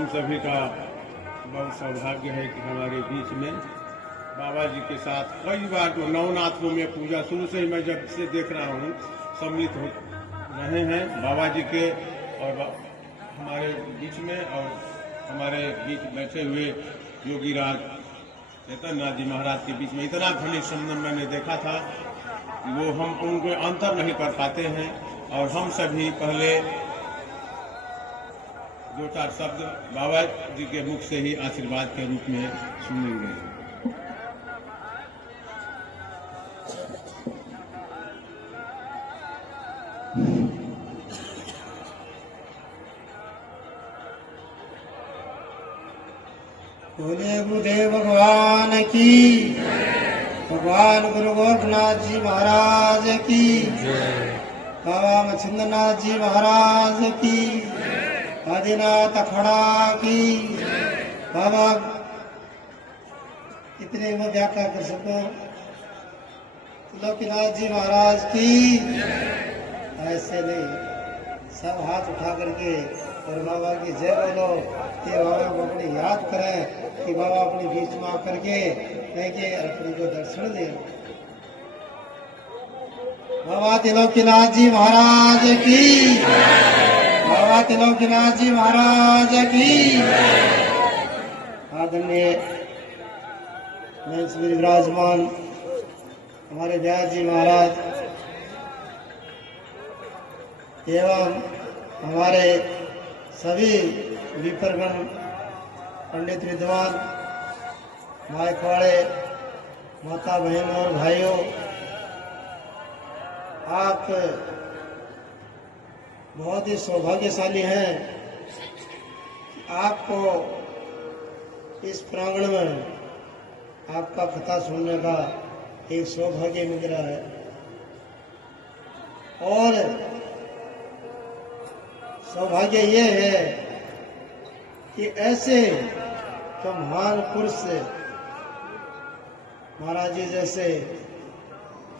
हम सभी का बहुत सौभाग्य है कि हमारे बीच में बाबा जी के साथ कई बार तो नवनाथों में पूजा शुरू से ही मैं जब से देख रहा हूँ सम्मिलित हो रहे हैं बाबा जी के और हमारे बीच में और हमारे बीच बैठे हुए योगी राज चैतन्यनाथ जी महाराज के बीच में इतना घनिष्ठ संबंध मैंने देखा था कि वो हम उनको अंतर नहीं कर पाते हैं। और हम सभी पहले दो चार शब्द बाबा जी के मुख से ही आशीर्वाद के रूप में सुनेंगे। बोले गुरुदेव भगवान की, भगवान गुरु गोरखनाथ जी महाराज की, बाबा मच्छिंद्रनाथ जी महाराज की, आदिनाथ अखाड़ा की, बाबा इतने में व्याख्या कर सको त्रिलोकीनाथ जी महाराज की। ऐसे नहीं, सब हाथ उठा करके और बाबा की जय बोलो कि बाबा को अपनी याद करें कि बाबा अपने बीच में आकर के कहेंगे अपने को दर्शन दे। बाबा त्रिलोकीनाथ जी महाराज की, बाबा त्रिलोकीनाथ जी महाराज की। आदरणीय मंच में विराजमान हमारे व्यास जी महाराज एवं हमारे सभी विप्रगण पंडित विद्वान मायकवाड़े माता बहन और भाइयों, आप बहुत ही सौभाग्यशाली हैं कि आपको इस प्रांगण में आपका कथा सुनने का एक सौभाग्य मिल रहा है। और सौभाग्य ये है कि ऐसे जो महान पुरुष महाराज जी जैसे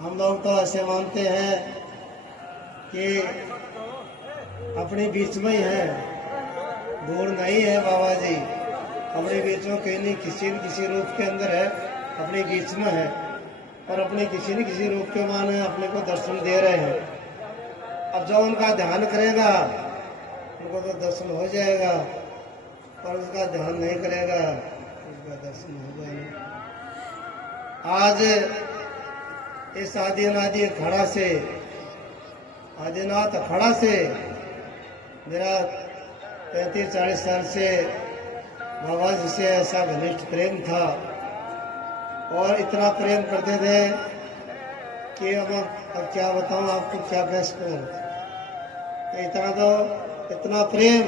हम लोग तो ऐसे मानते हैं कि अपने बीच में ही है, दूर नहीं है। बाबा जी अपने बीच में कहीं नहीं किसी न किसी रूप के अंदर है, अपने बीच में है और अपने किसी न किसी रूप के माने अपने को दर्शन दे रहे हैं। अब जो उनका ध्यान करेगा उनको तो दर्शन हो जाएगा, और उसका ध्यान नहीं करेगा उसका दर्शन हो जाएगा। आज इस आदिनाथ अखाड़ा से, आदिनाथ अखाड़ा से मेरा 35-40 साल से बाबा जी से ऐसा घनिष्ठ प्रेम था और इतना प्रेम करते थे कि अब क्या बताऊं आपको, क्या कह सकूं। इतना प्रेम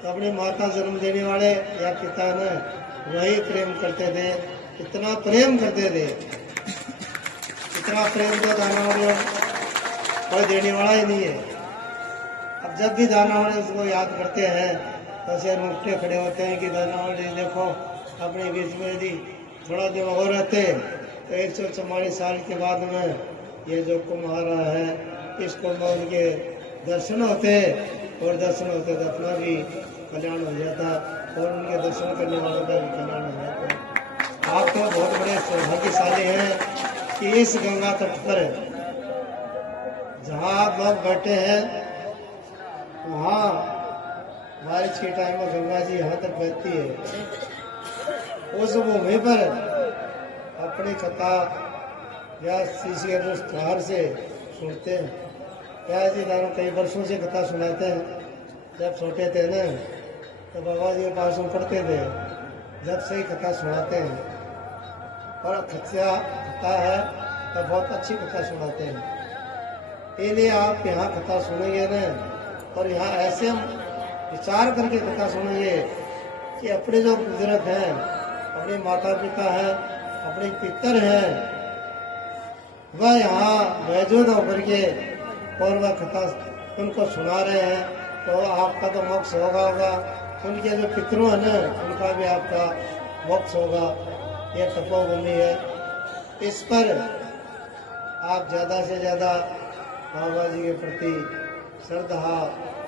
तो अपनी माता जन्म देने वाले या पिता ने वही प्रेम करते थे, इतना प्रेम करते थे, इतना प्रेम तो दानावली कोई देने वाला ही नहीं है। अब जब भी दानावली उसको याद करते हैं तो ऐसे मुक्टे खड़े होते हैं कि दानावली देखो अपने बीच में यदि थोड़ा दिन और रहते तो 144 साल के बाद में ये जो कुम्हारा है इसको में उनके दर्शन होते, और दर्शन होते तो अपना भी कल्याण हो जाता और उनके दर्शन करने वालों का भी कल्याण हो जाता। आप तो बहुत बड़े सौभाग्यशाली हैं कि इस गंगा तट पर जहाँ आप लोग बैठे हैं वहाँ बारिश के टाइम में गंगा जी यहाँ तक बहती है। उस भूमि पर अपनी कथा या किसी अनुष्ठान से सुनते हैं। क्या जी दानों कई वर्षों से कथा सुनाते हैं। जब छोटे थे ना तो बाबा जी के पास में पढ़ते थे, जब से ही कथा सुनाते हैं और अच्छा कथा है तो बहुत अच्छी कथा सुनाते हैं। इसलिए आप यहाँ कथा सुनेंगे ना और यहाँ ऐसे विचार करके कथा सुनेंगे कि अपने जो बुजुर्ग हैं, अपने माता पिता हैं, अपने पितर हैं, वह यहाँ मौजूद होकर के और वह कथा उनको सुना रहे हैं तो आपका तो मोक्ष होगा। उनके जो पितरों हैं ना उनका भी आपका मोक्ष होगा। ये तपोभूमि है, इस पर आप ज़्यादा से ज़्यादा बाबा जी के प्रति श्रद्धा,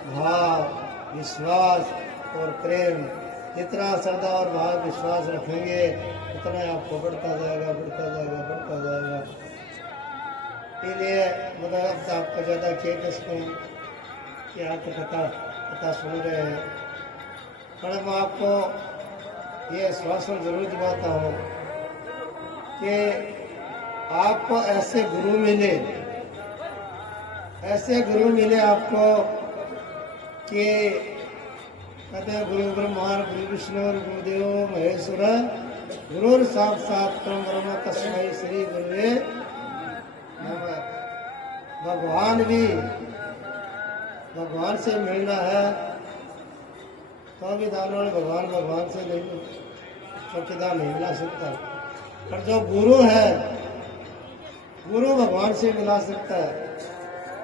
भाव, विश्वास और प्रेम, जितना श्रद्धा और भाव विश्वास रखेंगे उतना आपको बढ़ता जाएगा, बढ़ता जाएगा, बढ़ता जाएगा। इसलिए मतलब आपको ज़्यादा क्या कह सकूँ कि आप तो कथा सुन रहे हैं, पर मैं आपको ये आश्वासन जरूर दिलाता हूँ कि आपको ऐसे गुरु मिले आपको कि कहते हैं गुरु ब्रह्मा गुरु विष्णु गुरुदेव महेश्वर गुरु साक्षात परम ब्रह्म तस्मै श्री गुरुवे नमः। भगवान से मिलना है तो भी दानों ने भगवान से नहीं चौकीदार नहीं मिला सकता, पर जो गुरु है गुरु भगवान से मिला सकता है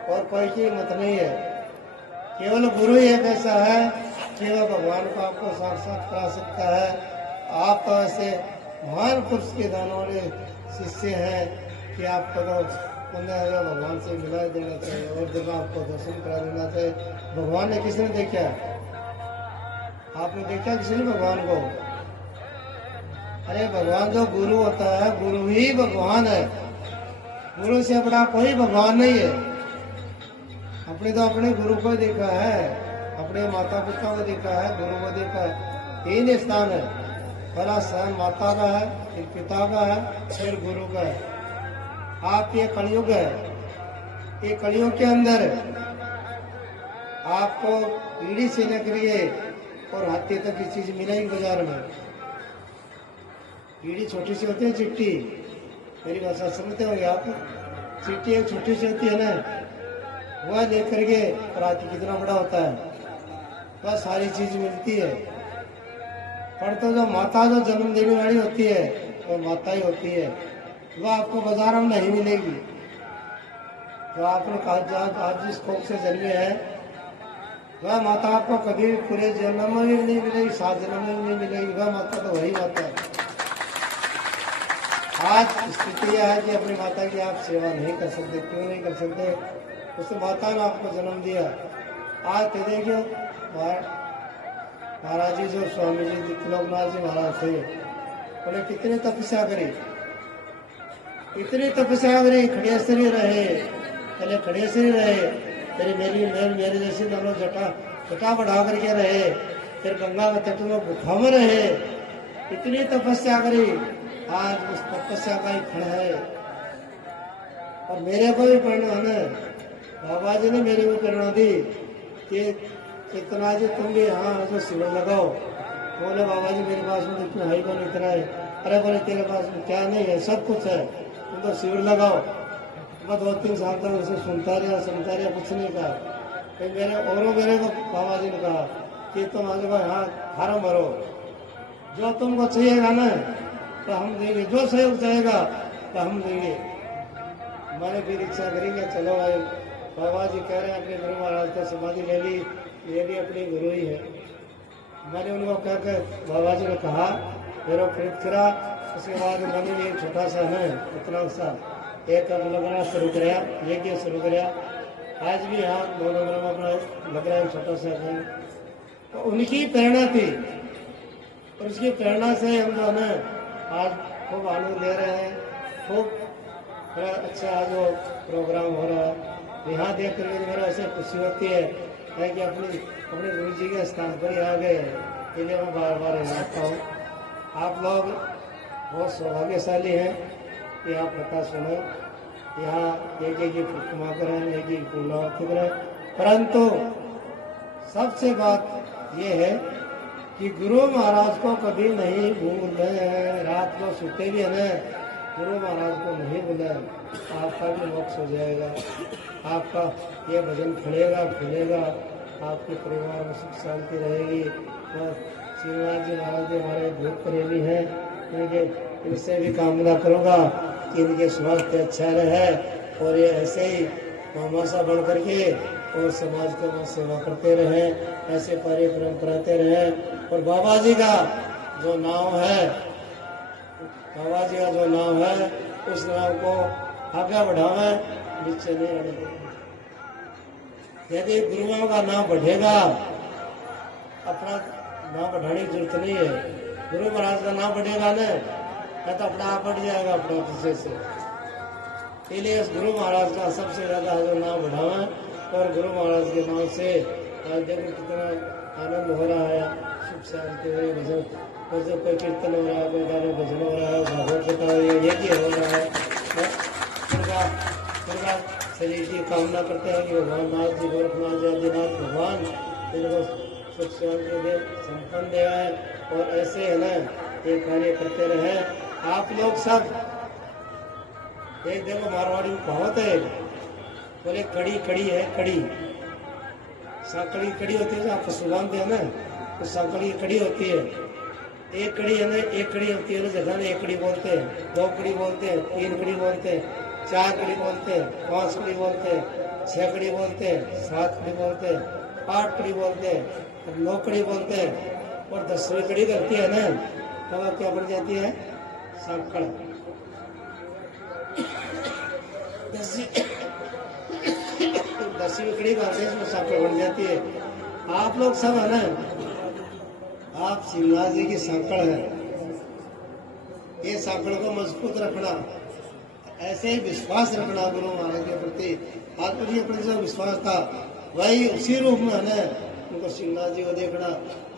और कोई की हिम्मत नहीं है। केवल गुरु ही एक ऐसा है कि वह भगवान को आपको साक्षात करा सकता है। आप तो ऐसे महान पुरुष के दानों वाले शिष्य हैं कि आपको तो भगवान से मिला देना चाहिए और जब आपको दर्शन करा देना चाहिए। भगवान ने किसने देखा? आपने देखा किसी ने भगवान को? अरे भगवान जो गुरु होता है, गुरु ही भगवान है। गुरु से बड़ा कोई भगवान नहीं है। अपने तो अपने गुरु को देखा है, अपने माता पिता को देखा है, गुरु को देखा है। तीन स्थान है, पहला स्थान माता का है, फिर पिता का है, फिर गुरु का है। आप ये कलयुग है, ये कलयुग के अंदर आपको पीढ़ी से लेकर और हाथी तक की चीज मिलेगी बाजार में। पीढ़ी छोटी सी होती है, चिट्ठी, मेरी भाषा समझते होंगे आप। चिट्ठी एक छोटी सी होती है ना, वह लेकर के रात कितना बड़ा होता है, वह सारी चीज मिलती है। पर तो जो माता जो जन्म देने वाली होती है वह माता ही होती है, वह आपको बाजार में नहीं मिलेगी। जो आपने कहा आज जिस कोख से जन्मे है वह माता आपको कभी पूरे जन्म में भी नहीं मिलेगी, 7 जन्म में भी नहीं मिलेगी। वह माता तो वही माता है। आज स्थिति यह है कि अपनी माता की आप सेवा नहीं कर सकते। क्यों नहीं कर सकते? उस माता ने आपको जन्म दिया। आज तो देखियो महाराज जी जो स्वामी जी त्रिलोकनाथ जी महाराज थे, बोले कितनी तपस्या करी, इतनी तपस्या करी, खड़ेसरी रहे, पहले खड़ेसरी रहे, फिर मेरी जैसी दोनों जटा बढ़ा करके रहे, फिर गंगा के तट में गुफा में रहे, इतनी तपस्या करी। आज उस तपस्या का ही फल है। और मेरे को भी प्रेरणा है, बाबा जी ने मेरे को प्रेरणा दी कि इतना जी तुम भी यहाँ जो शिविर लगाओ। बोले बाबा जी मेरे पास में इतना है कौन, इतना है। अरे बोले तेरे पास में क्या नहीं है, सब कुछ है, तुम तो शिविर लगाओ। मैं 2-3 साल तक उसे सुनता रहा, कुछ नहीं कहा। फिर मेरे को बाबा जी ने कहा कि तुम आगे यहाँ फार्म भरो, जो तुमको चाहिएगा ना तो हम देंगे, जो सहयोग चाहेगा तो हम देंगे। मैंने फिर इच्छा करेंगे, चलो भाई बाबा जी कह रहे हैं अपने गुरु महाराज को समाधि ले ली, ये भी अपने गुरु ही है। मैंने उनको कहकर बाबा जी ने कहा, मेरे खरीद करा। उसके बाद मैंने भी एक छोटा सा है, उतना सा एक लगाना शुरू कराया, यज्ञ शुरू कराया। आज भी यहाँ 2 नंबर में अपना लग रहा है छोटा सा है। तो उनकी प्रेरणा थी और उसकी प्रेरणा से हम लोग ना आज खूब आनंद ले रहे हैं। खूब बड़ा अच्छा आज वो प्रोग्राम हो रहा है। यहाँ देख कर मेरा ऐसे खुशी होती है कि अपने गुरु जी के स्थान पर ही आ गए। इसलिए मैं बार बार आता हूँ। आप लोग बहुत सौभाग्यशाली हैं कि आप कथा सुनो, यहाँ एक की प्रतिमा करें, एक की पूर्णावती करें। परंतु सबसे बात ये है कि गुरु महाराज को कभी नहीं भूलें। रात को सोते भी है ना, गुरु महाराज को नहीं भूलें, आपका भी मोक्ष हो जाएगा। आपका ये भजन खुलेगा, आपके परिवार में सुख शांति रहेगी। और श्रीनाथ जी महाराज जी हमारे बहुत प्रेमी हैं, इनसे भी कामना करूँगा कि इनके स्वास्थ्य अच्छा रहे और ये ऐसे ही मामासा बढ़ करके और समाज को सेवा करते रहें, ऐसे कार्य परंपराते रहें। और बाबा जी का जो नाम है, उस नाम को आगे बढ़ावें, नीचे नहीं आने दें। यदि गुरुओं का नाम बढ़ेगा, अपने अपना नाम बढ़ाने की जरूरत नहीं है। गुरु महाराज का नाम बढ़ेगा ना तो अपना आप बढ़ जाएगा अपना पीछे से। इसलिए उस गुरु महाराज का सबसे ज्यादा अगर नाम बढ़ावा और गुरु महाराज के नाम से आज देखो कितना आनंद हो रहा है। सुख शांति हो रही, भजन भजन कोई कीर्तन हो रहा है, कोई गाने भजन हो रहा है, भागवत कथा हो रही है, यज्ञ हो रहा है। दुर्गा शरीर की कामना करते हैं कि भगवान नाथ जी, गोरखनाथ जी, आदिनाथ भगवान इनको सुख शांति दे, संपन्न दे आए और ऐसे है ना ये कार्य करते रहे। आप लोग सब एक देखो मारवाड़ी में कहावत है, बोले कड़ी कड़ी है कड़ी, सांकड़ी कड़ी होती है, आप सुगामते हैं ना तो सांकड़ी कड़ी होती है। एक कड़ी है ना, एक कड़ी होती है ना, जगह एक कड़ी बोलते हैं, 2 कड़ी बोलते हैं, 3 कड़ी बोलते हैं, 4 कड़ी बोलते हैं, 5 कड़ी बोलते हैं, 6 कड़ी बोलते हैं, 7 कड़ी बोलते हैं, 8 कड़ी बोलते हैं, 9 कड़ी बोलते हैं और 10वीं कड़ी करती है ना तब क्या बन जाती है? सांकड़। 10वीं कड़ी करते हैं इसमें सांकड़ बन जाती है। आप लोग सब है ना, आप शिवनाथ जी की सांकड़ है। ये सांकड़ को मजबूत रखना, ऐसे ही विश्वास रखना गुरु महाराज के प्रति। आपको जी अपने जो विश्वास था वही उसी रूप में है ना, उनको शिवनाथ जी को देखना,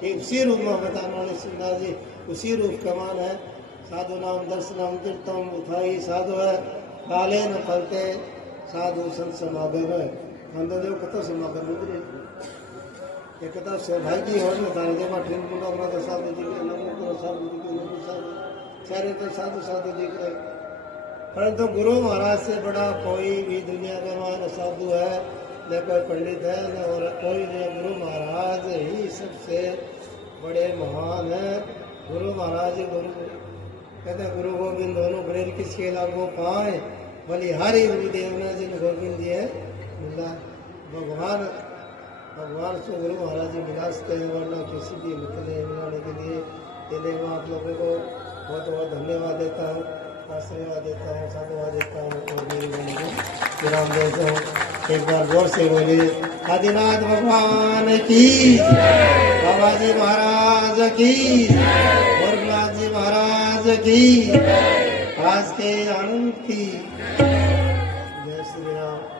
कि उसी रूप में बताने वाले शिवनाथ जी उसी रूप का मान है। साधु नाम दर्शनम तीर्थम उठाई साधु है, काले न फलते साधु संत समागम है। हम तो देखो कतो समागम उतरे एक कथा सौभाग्य हो बताने दे मा ट्रेन पुना अपना तो साधु जी के नमो करो साधु जी के नमो साधु सारे तो साधु साधु जी के। परंतु गुरु महाराज से बड़ा कोई भी दुनिया का मान साधु है न कोई पंडित है न और कोई नहीं, गुरु महाराज ही सबसे बड़े महान है। गुरु महाराज गुरु कहते हैं गुरु गोविंद दोनों ब्रेल किसके लागू पाए, बलिहारी गुरुदेव ने जिन गोविंद दिए मिला। भगवान से गुरु महाराज जी मिलाते हैं, वरना किसी भी मिलने मिलाने के लिए। इसलिए मैं आप लोगों को बहुत बहुत धन्यवाद देता हूँ, आशीर्वाद देता हूँ, साधुवाद देता हूँ और मेरी बहन को विराम देता हूँ। एक बार जोर से बोलिए आदिनाथ भगवान की, बाबा जी महाराज की, गोरखनाथ जी महाराज की, आज के आनंद की। जय श्री राम।